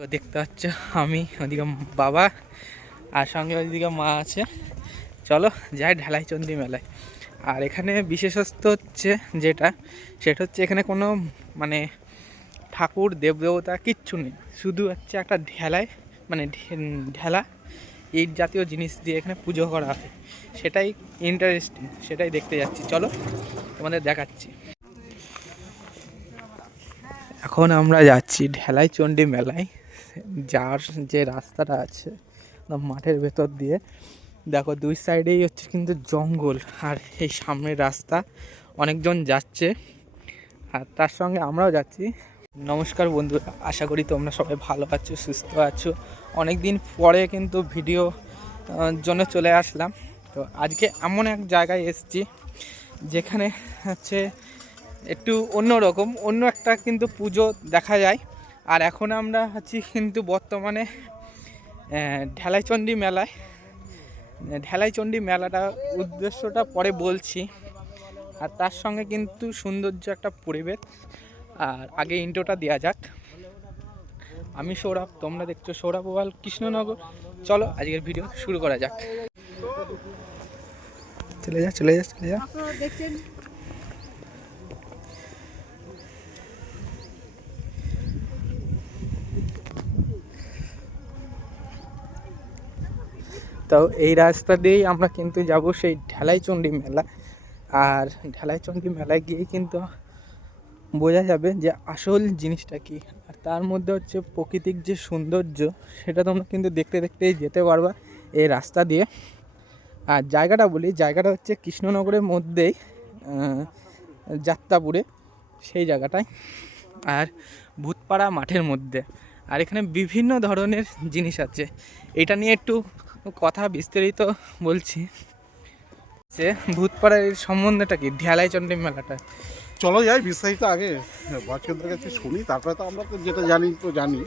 তো দেখতে পাচ্ছ আমি ওদিকে বাবা আর সঙ্গে ওইদিকে মা আছে। চলো যাই ঢালাইচন্ডী মেলায়। আর এখানে বিশেষত্ব হচ্ছে সেটা হচ্ছে এখানে কোনো মানে ঠাকুর দেবদেবতা কিচ্ছু নেই, শুধু হচ্ছে একটা ঢেলা ইট জাতীয় জিনিস দিয়ে এখানে পুজো করা হয়। সেটাই ইন্টারেস্টিং, সেটাই দেখতে যাচ্ছি। চলো তোমাদের দেখাচ্ছি। এখন আমরা যাচ্ছি ঢালাইচন্ডী মেলায়। যার যে রাস্তাটা আছে মাঠের ভেতর দিয়ে, দেখো দুই সাইডেই হচ্ছে কিন্তু জঙ্গল, আর এই সামনের রাস্তা অনেকজন যাচ্ছে আর তার সঙ্গে আমরাও যাচ্ছি। নমস্কার বন্ধুরা, আশা করি তোমরা সবাই ভালো আছো, সুস্থ আছো। অনেক দিন পরে কিন্তু ভিডিও জন্য চলে আসলাম। তো আজকে এমন এক জায়গায় এসেছি যেখানে হচ্ছে একটু অন্যরকম, অন্য একটা কিন্তু পুজো দেখা যায়। আর এখন আমরা আছি কিন্তু বর্তমানে ঢালাইচন্ডী মেলায়। ঢালাইচন্ডী মেলাটা উদ্দেশ্যটা পরে বলছি, আর তার সঙ্গে কিন্তু সৌন্দর্য একটা পরিবেশ। আর আগে ইন্ট্রোটা দেওয়া যাক। আমি সৌরভ, তোমরা দেখছো সৌরভ ওয়াল কৃষ্ণনগর। চলো আজকের ভিডিও শুরু করা যাক। চলে যা চলে যা চলে যা। তো এই রাস্তা দিয়েই আমরা কিন্তু যাব সেই ঢালাইচন্ডী মেলা। আর ঢালাইচন্ডী মেলায় গিয়ে কিন্তু বোঝা যাবে যে আসল জিনিসটা কি। আর তার মধ্যে হচ্ছে প্রকৃতিক যে সৌন্দর্য, সেটা তোমরা কিন্তু দেখতে দেখতেই যেতে পারবা এই রাস্তা দিয়ে। আর জায়গাটা বলি, জায়গাটা হচ্ছে কৃষ্ণনগরের মধ্যেই, যাত্রাপুরে সেই জায়গাটায়, আর ভূতপাড়া মাঠের মধ্যে। আর এখানে বিভিন্ন ধরনের জিনিস আছে। এটা নিয়ে একটু কথা বিস্তারিত বলছি যে ভূতপাড়ার সম্বন্ধেটা কি, ঢালাইচন্ডী মেলাটা। চলো যাই বিস্তারিত আগে বাচ্চাদের কাছে শুনি, তারপরে তো আমরা তো যেটা জানি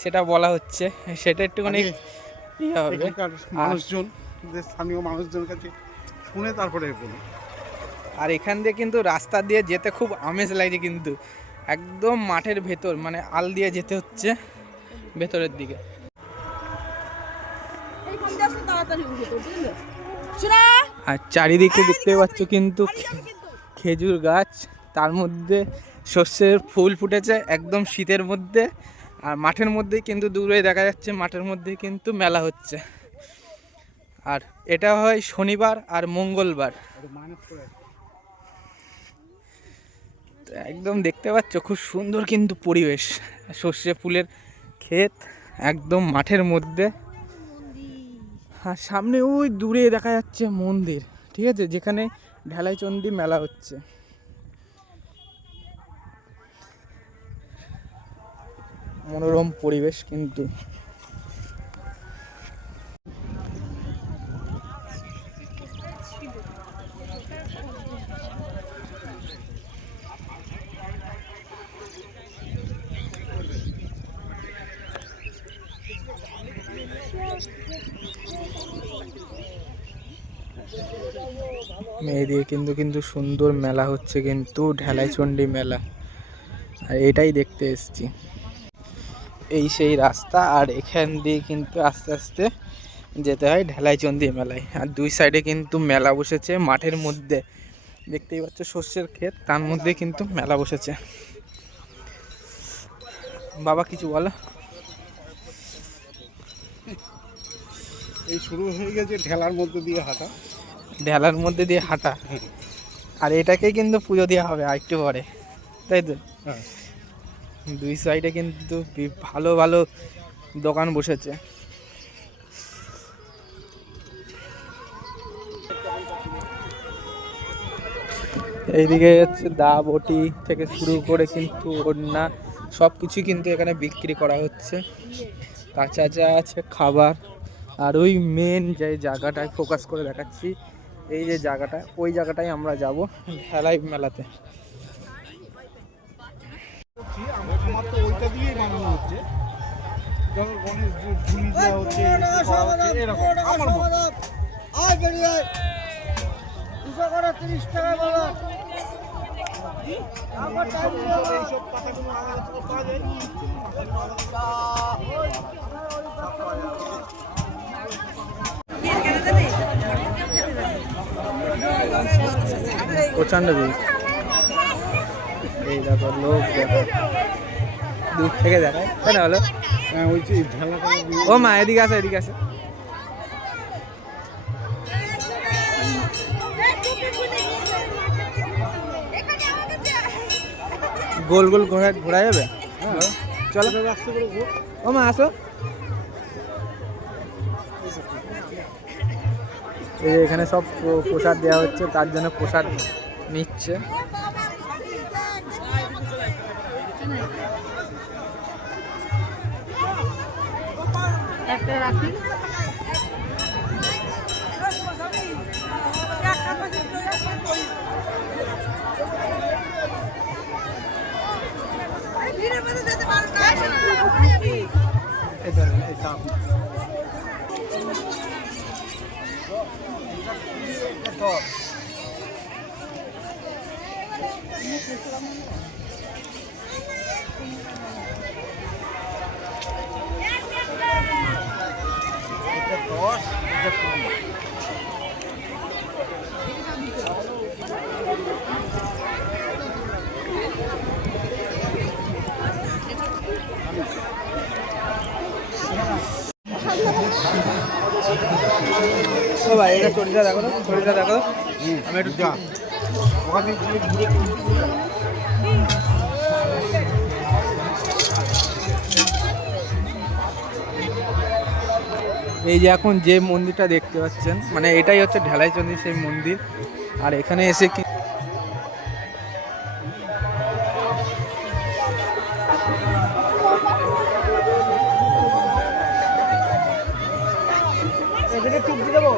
সেটা বলা হচ্ছে, সেটা একটুখানি এখানকার মানুষজন, স্থানীয় মানুষজনের কাছে শুনে তারপরে বলি। আর এখান দিয়ে কিন্তু রাস্তা দিয়ে যেতে খুব আমেজ লাগছে, কিন্তু একদম মাঠের ভেতর, মানে আল দিয়ে যেতে হচ্ছে ভেতরের দিকে। আর চারিদিকে দেখতে পাচ্ছ কিন্তু খেজুর গাছ, তার মধ্যে শস্যের ফুল ফুটেছে একদম শীতের মধ্যে। আর মাঠের মধ্যেই কিন্তু দূরে দেখা যাচ্ছে, মাঠের মধ্যেই কিন্তু মেলা হচ্ছে। আর এটা হয় শনিবার আর মঙ্গলবার। একদম দেখতে পাচ্ছ খুব সুন্দর কিন্তু পরিবেশ, সর্ষে ফুলের ক্ষেত একদম মাঠের মধ্যে। আর সামনে ওই দূরে দেখা যাচ্ছে মন্দির, ঠিক আছে, যেখানে ঢালাইচন্ডী মেলা হচ্ছে। মনোরম পরিবেশ কিন্তু। মেয়ে কিন্তু সুন্দর মেলা হচ্ছে কিন্তু ঢালাইচন্ডী মেলা, আর এটাই দেখতে এসছি। এই সেই রাস্তা, আর এখান দিয়ে কিন্তু আস্তে আস্তে যেতে হয় ঢালাইচন্ডী মেলায়। আর দুই সাইডে কিন্তু মেলা বসেছে মাঠের মধ্যে, দেখতেই পাচ্ছ শস্যের ক্ষেত, তার মধ্যে কিন্তু মেলা বসেছে। বাবা কিছু বলো। এই শুরু হয়ে গেছে ঢেলার মধ্যে দিয়ে হাঁটা। ঢেলার মধ্যে দিয়ে হাঁটা, আর এটাকে কিন্তু পুজো দেওয়া হবে আর একটু পরে, তাই তো? দুই সাইডে কিন্তু ভালো ভালো দোকান বসেছে। এইদিকে হচ্ছে দা বটি থেকে শুরু করে কিন্তু ওড়না সব কিছুই কিন্তু এখানে বিক্রি করা হচ্ছে। কাঁচা আছে খাবার। আর ওই মেন যে জায়গাটায় ফোকাস করে দেখাচ্ছি, এই যে জায়গাটা, ওই জায়গাটায় আমরা যাব ঢালাই মেলাতে। আমার তো ওইটা দিয়েই বানানো হচ্ছে, যেমন গণেশ ঝুলি দেওয়া হচ্ছে, এরকম আমার মতো। এইসব পাতাগুলো আলাদা করে পাওয়া যায়। প্রচন্ড ভিড়। এই দেখো লোক দেখো, দূর থেকে দেখায় তাই না হলো। হ্যাঁ ওই যে ঢালাটা ও মা এদিকে আসে, এদিকে আসে। গোল গোল ঘোরা যাবে। হ্যাঁ চলো রাস্তা করে ঘুর। ও মা আসো। এই যে এখানে সব প্রসাদ দেওয়া হচ্ছে, তার জন্য প্রসাদ নিচ্ছে। একটা রাখি। ও ভাই এটা চটিটা দেখো তো, চটিটা দেখো। আমি একটু যা ওখানে গিয়ে ঘুরে এই যে এখন যে মন্দিরটা দেখতে পাচ্ছেন, মানে এটাই হচ্ছে ঢালাইচন্ডী সেই মন্দির। আর এখানে এসে কি এখানে টিপ দিয়ে দেবো।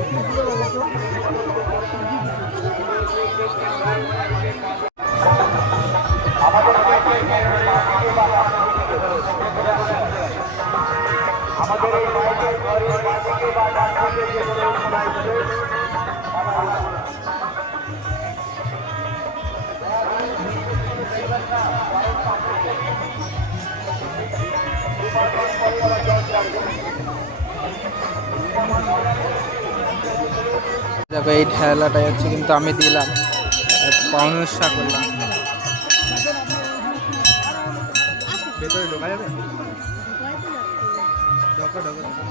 দেখো এই ঠেলাটাই হচ্ছে কিন্তু আমি দিলাম, পাউনুসা করলাম। ভেতরে ঢোকা যাবে? ঢোকো ঢোকো ঢোকো।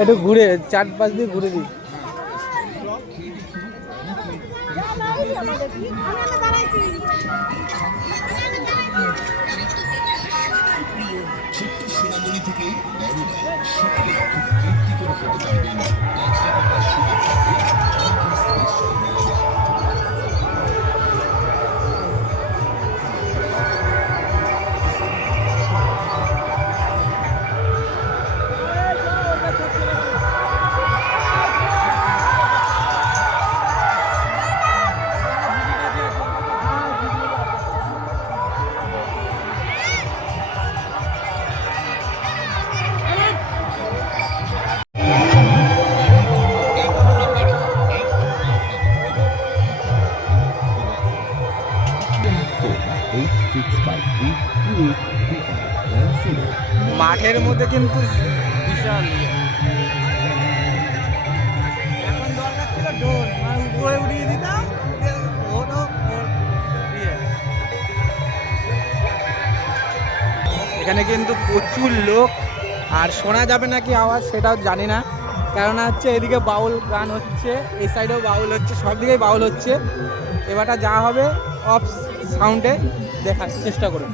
একটু ঘুরে চারপাশ দিয়ে ঘুরে দিই। মাঠের মধ্যে কিন্তু বিশাল এখন দরকার ছিল ড্রোন, মানে উপরে উড়িয়ে দিতাম হতো। এখানে কিন্তু প্রচুর লোক, আর শোনা যাবে নাকি আওয়াজ সেটাও জানি না, কেননা হচ্ছে এদিকে বাউল গান হচ্ছে, এই সাইডেও বাউল হচ্ছে, সব দিকেই বাউল হচ্ছে। এবারটা যা হবে অফ সাউন্ডে দেখার চেষ্টা করুন,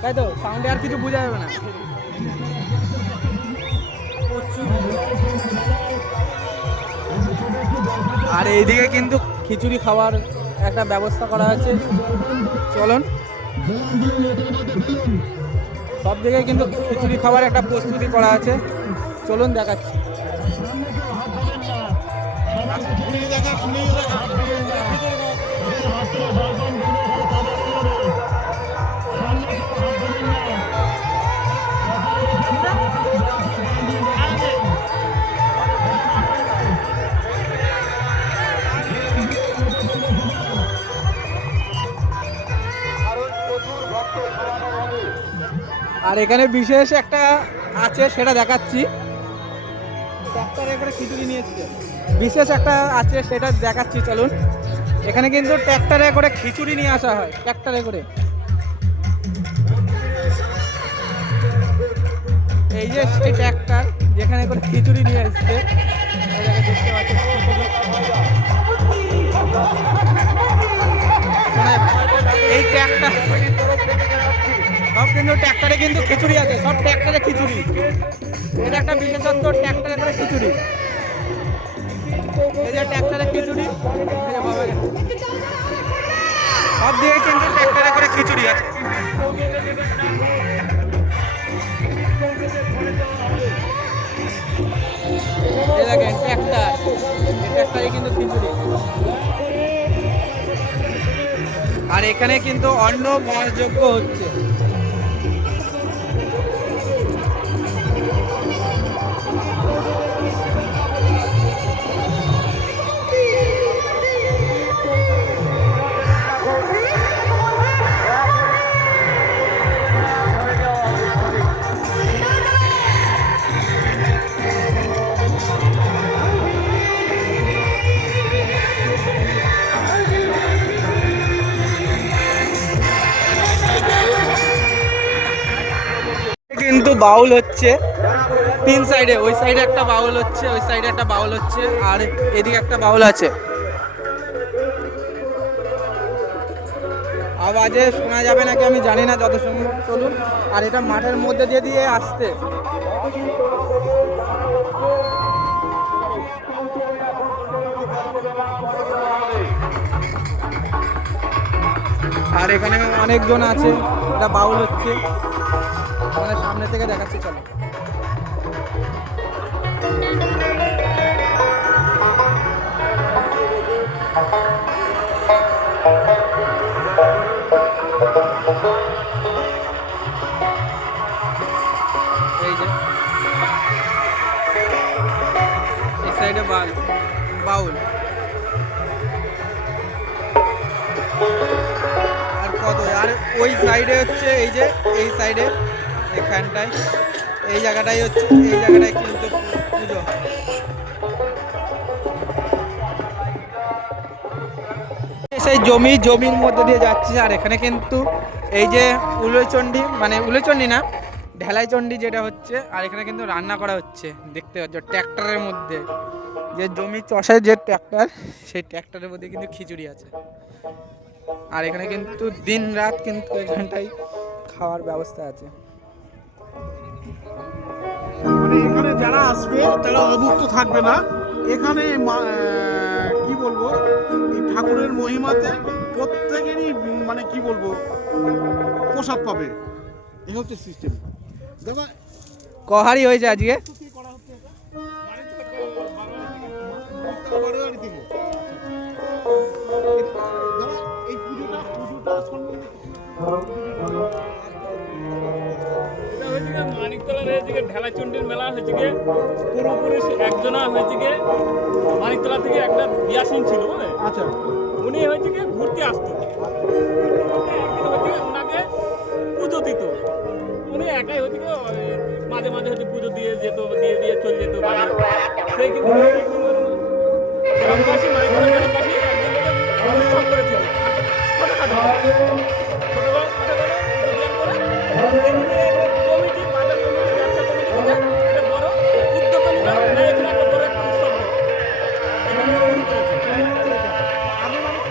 তাই তো? সাউন্ডে আর কিছু বোঝা যাবে না। আর এইদিকে কিন্তু খিচুড়ি খাওয়ার একটা ব্যবস্থা করা আছে, চলুন। সব দিকে কিন্তু খিচুড়ি খাওয়ার একটা প্রস্তুতি করা আছে, চলুন দেখাচ্ছি। আর এখানে বিশেষ একটা আছে, সেটা দেখাচ্ছি। ট্র্যাক্টরে করে খিচুড়ি নিয়েছে, বিশেষ একটা আছে সেটা দেখাচ্ছি, চলুন। এখানে কিন্তু ট্র্যাক্টরে করে খিচুড়ি নিয়ে আসা হয়, ট্র্যাক্টরে করে। এই যে সেই ট্র্যাক্টর যেখানে করে খিচুড়ি নিয়ে আসছে, দেখতে পাচ্ছেন। এই ট্র্যাক্টর সব কিন্তু ট্র্যাক্টরে কিন্তু খিচুড়ি আছে, সব ট্র্যাক্টরে খিচুড়ি। এটা একটা বিশেষত্ব, ট্র্যাক্টরে করে খিচুড়ি। এই যে ট্র্যাক্টরে খিচুড়ি, সব দিকে কিন্তু ট্র্যাক্টরে করে খিচুড়ি আছে। এই দেখেন ট্র্যাক্টর, এই ট্র্যাক্টরে কিন্তু খিচুড়ি। আর এখানে কিন্তু অন্ন গ্রহণযোগ্য হচ্ছে। কিন্তু বাউল হচ্ছে তিন সাইডে, ওই সাইডে একটা বাউল হচ্ছে, ওই সাইডে একটা বাউল হচ্ছে, আর এদিকে একটা বাউল আছে। আওয়াজে শোনা যাবে নাকি আমি জানি না, যত সম্ভব চলুন। আর এটা মাঠের মধ্যে দিয়ে দিয়ে আসতে, আর এখানে অনেকজন আছে, এটা বাউল হচ্ছে, আমাদের সামনে থেকে দেখাচ্ছি, চলো। এই যে এই সাইডে বাউল, আর কত, আর ওই সাইডে হচ্ছে, এই যে এই সাইডে এখানটায়, এই জায়গাটাই হচ্ছে, এই জায়গাটায় কিন্তু পুজো। সেই জমির মধ্যে দিয়ে যাচ্ছি। আর এখানে কিন্তু এই যে উলয়চণ্ডী, মানে উলয়চণ্ডী না, ঢেলাইচণ্ডী যেটা হচ্ছে। আর এখানে কিন্তু রান্না করা হচ্ছে, দেখতে পাচ্ছ ট্র্যাক্টরের মধ্যে, যে জমি চষায় যে ট্র্যাক্টর, সেই ট্র্যাক্টরের মধ্যে কিন্তু খিচুড়ি আছে। আর এখানে কিন্তু দিন রাত কিন্তু এখানটায় খাওয়ার ব্যবস্থা আছে। মানে এখানে যারা আসবে তারা অভুক্ত থাকবে না। এখানে কি বলবো, এই ঠাকুরের মহিমাতে প্রত্যেকেরই মানে কি বলবো প্রসাদ পাবে, এই হচ্ছে সিস্টেম। দাদা কহারি হয়েছে আজকে। এই পুজোটা মানিকতলার হয়েছে ঢেলাচণ্ডীর মেলা হয়েছে গিয়ে পূর্বপুরুষ একজনা হয়েছে গিয়ে মানিকতলা থেকে একটা বিয়াসিন ছিল, বুঝলে? আচ্ছা, উনি হয়েছে গিয়ে ঘুরতে আসতো, ওনাকে পুজো দিত। উনি একাই হয়েছে গিয়ে মাঝে মাঝে হচ্ছে পুজো দিয়ে যেত, দিয়ে চলে যেত বাড়ি। সেই কিন্তু গ্রামবাসী, মানিকতলা গ্রামবাসী একজন উৎসব করেছিল ছোটখাটো ছোটবেলা কমিটি, বাজার কমিটি, ব্যবসা কমিটি থেকে একটা বড় উদ্যোগ নিল, এখানে একটা বড় একটা উৎসব আনুমানিক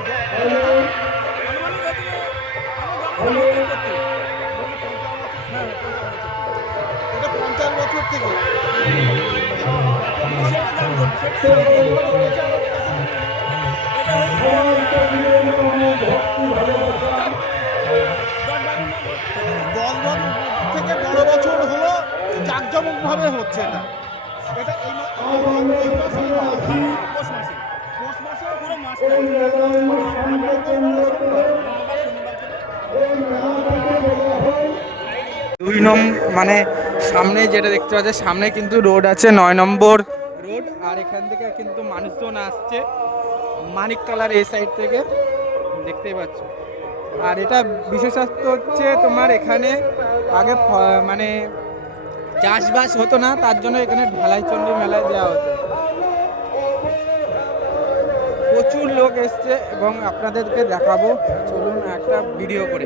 দশ বছর থেকে 12 বছর হলো জাঁকজমক ভাবে হচ্ছে এটা। এটা এই মাসেই পৌষ মাসে পৌষ মাসে পুরো মাসটা মানে সামনে যেটা দেখতে পাচ্ছে, সামনে কিন্তু রোড আছে 9 নম্বর রোড, আর এখান থেকে কিন্তু মানুষজন আসছে মানিকতলার এই সাইড থেকে, দেখতেই পাচ্ছ। আর এটা বিশেষত্ব হচ্ছে তোমার এখানে আগে মানে চাষবাস হতো না, তার জন্য এখানে ঢালাইচণ্ডী মেলায় দেওয়া হতো। প্রচুর লোক এসছে এবং আপনাদেরকে দেখাবো, চলুন একটা ভিডিও করে।